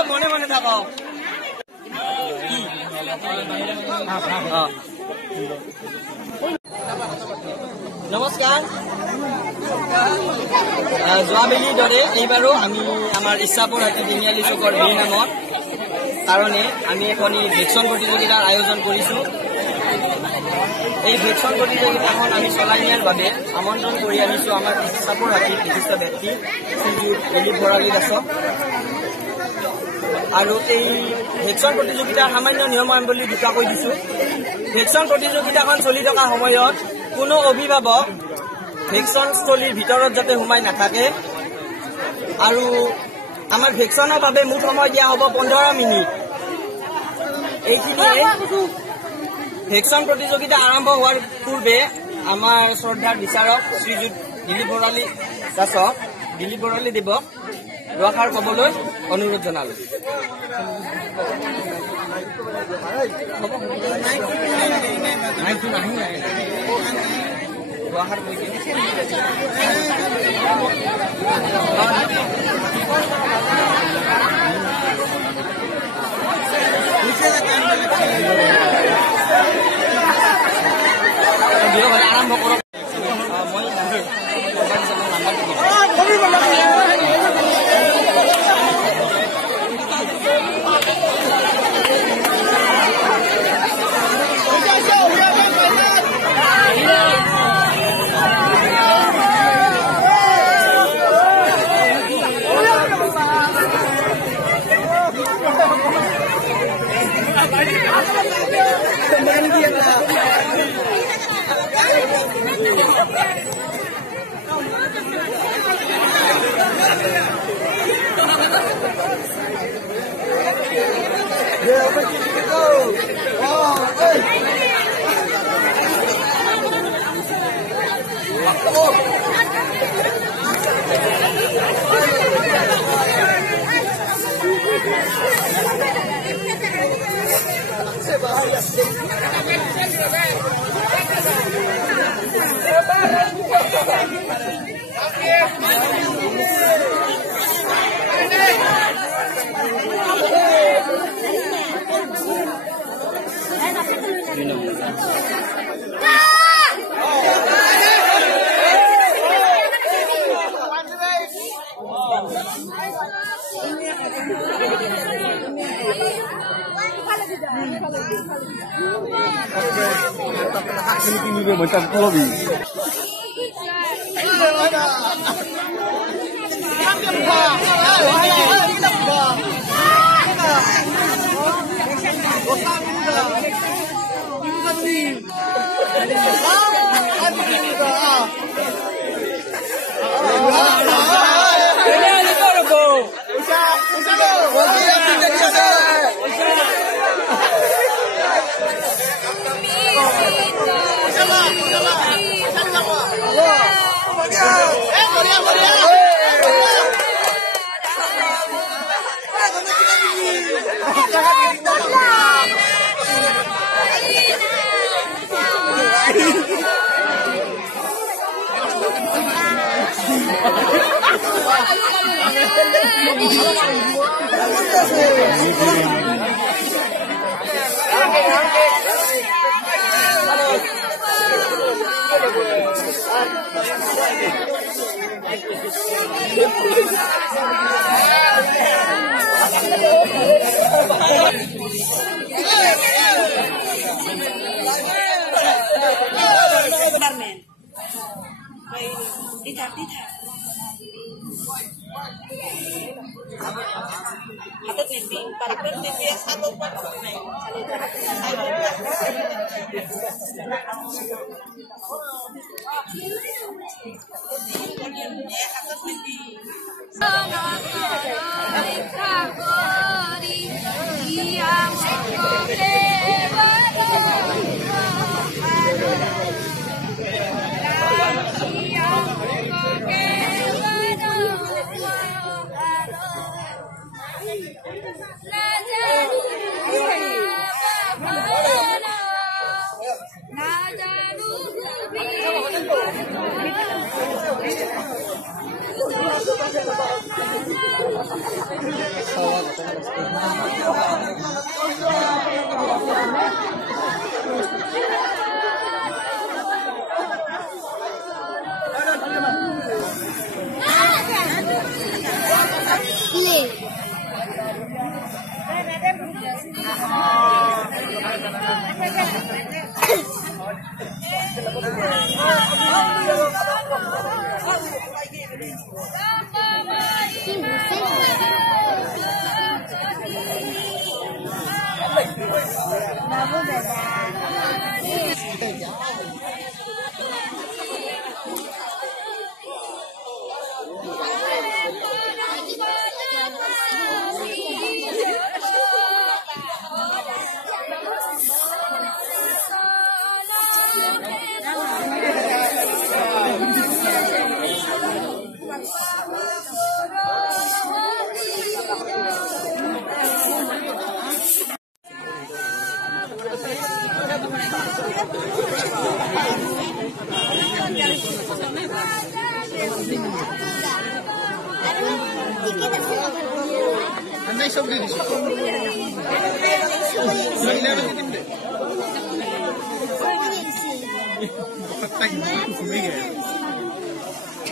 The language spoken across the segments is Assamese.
অলপ মনে মনে থাকক নমস্কাৰ যোৱাবেলিৰ দৰে এইবাৰো আমি আমাৰ ইচ্ছাপুৰ হাতী তিনিআলি চুকৰ বীৰ নামত কাৰণে আমি এখন ভেকচিন প্ৰতিযোগিতাৰ আয়োজন কৰিছোঁ। এই ভেকচিন প্ৰতিযোগিতাখন আমি চলাই নিয়াৰ বাবে আমন্ত্ৰণ কৰি আনিছোঁ আমাৰ ইচ্ছাপুৰ হাতীৰ বিশিষ্ট ব্যক্তি শ্ৰীযুত দিলীপ ভৰালী দাসক। আৰু এই ভেকচিন প্ৰতিযোগিতাৰ সামান্য নিয়মাৱলী দুটা কৈ দিছোঁ। ভেকচিন প্ৰতিযোগিতাখন চলি থকা সময়ত কোনো অভিভাৱক ভেকচিন স্থলীৰ ভিতৰত যাতে সোমাই নাথাকে আৰু আমাৰ ভেকচিনৰ বাবে মুঠ সময় দিয়া হ'ব 15 মিনিট। এইখিনিয়ে ভেকচিন প্ৰতিযোগিতা আৰম্ভ হোৱাৰ পূৰ্বে আমাৰ শ্ৰদ্ধাৰ বিচাৰক শ্ৰীযুত দিলীপ ভৰালী দাসক দিলীপ ভৰালী দেৱক দুআষাৰ ক'বলৈ অনুৰোধ জনালোঁ। আৰম্ভ কৰক। macam lobby.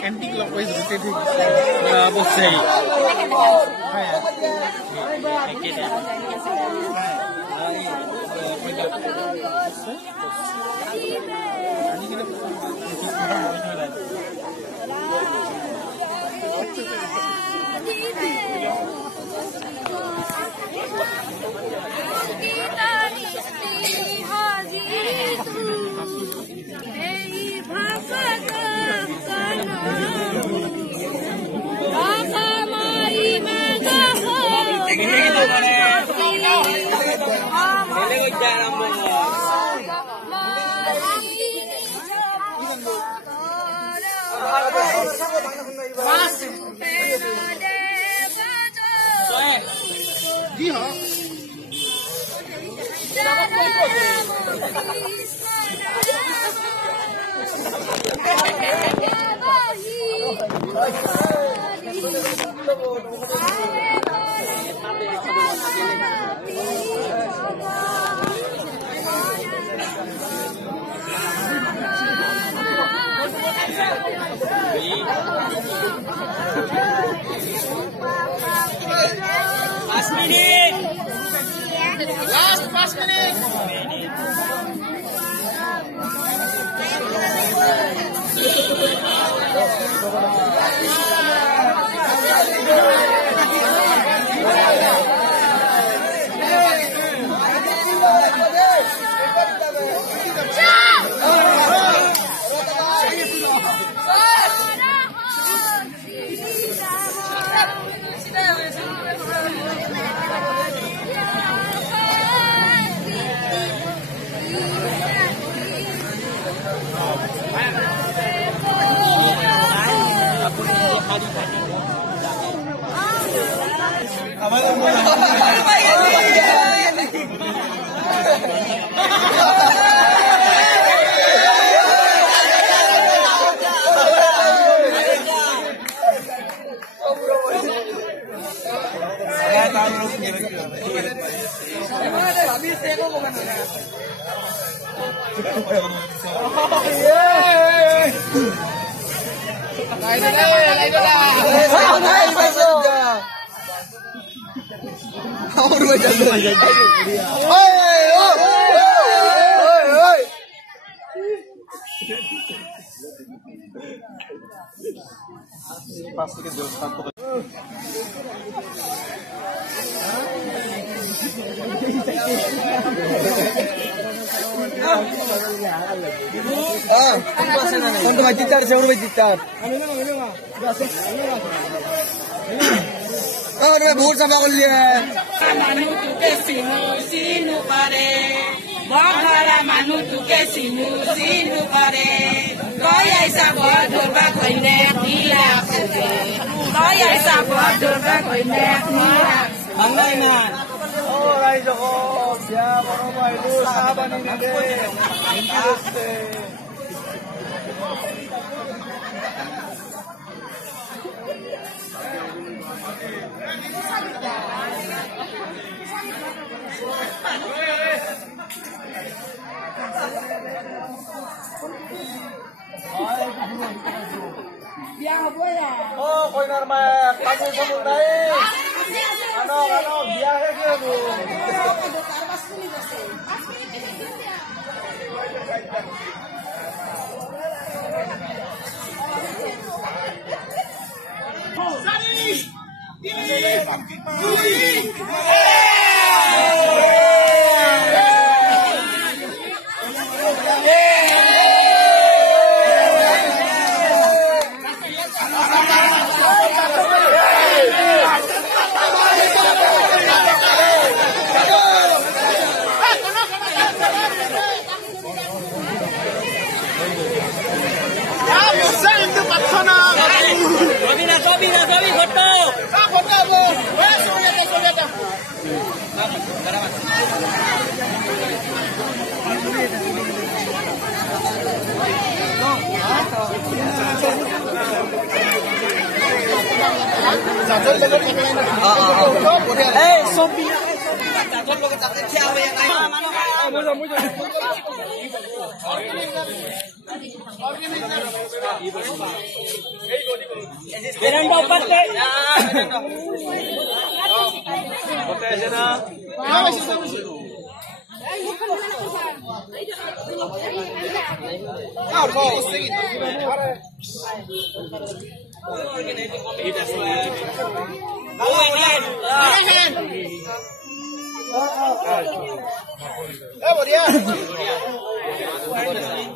Anti-clockwise rotating. Bos saya. जी हाँ Last 5 minutes. Untuk bajitar, saya urut bajitar. Oh, dia bur sama kuliah. Manu tu ke sinu pare, bangala manu tu ke sinu pare. Kaya isa bodoh bagai dia, kaya isa bodoh bagai dia. Angainan. Oh, raja oh, siapa orang itu sahabat ini deh. Oh, koi normal, kamu naik. Ano, biaya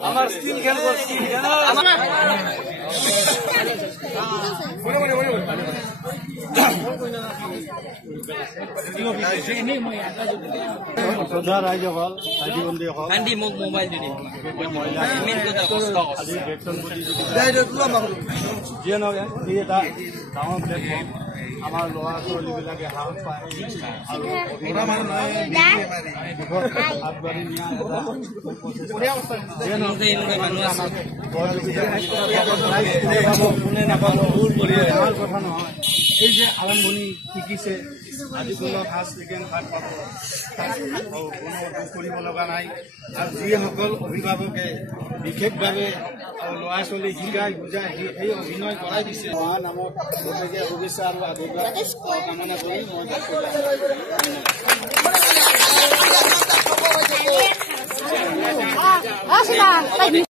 আমার স্কিল খেল করছি শ্ৰদ্ধা ৰাইজসকল কান্দি মোক মোবাইল দি দিম আজি ভেকচিন যিয়ে নহওক এই এটা ডাঙৰ প্লেটফৰ্ম আমাৰ ল'ৰা ছোৱালীবিলাকে সাহস পায় আৰু আগবাঢ়ি নিয়া কোনে নাপাব দূৰ কৰি ডাঙৰ কথা নহয় এই যে আৰম্ভণি শিকিছে আজি কোনো ফাৰ্ষ্ট ছেকেণ্ড থাৰ্ড পাব কোনো দুখ কৰিব লগা নাই আৰু যিসকল অভিভাৱকে বিশেষভাৱে ল'ৰা ছোৱালী শিকাই বুজাই সেই অভিনয় কৰাই দিছে মহা নামত গতিকে শুভেচ্ছা আৰু আশীৰ্বাদ কামনা কৰি মই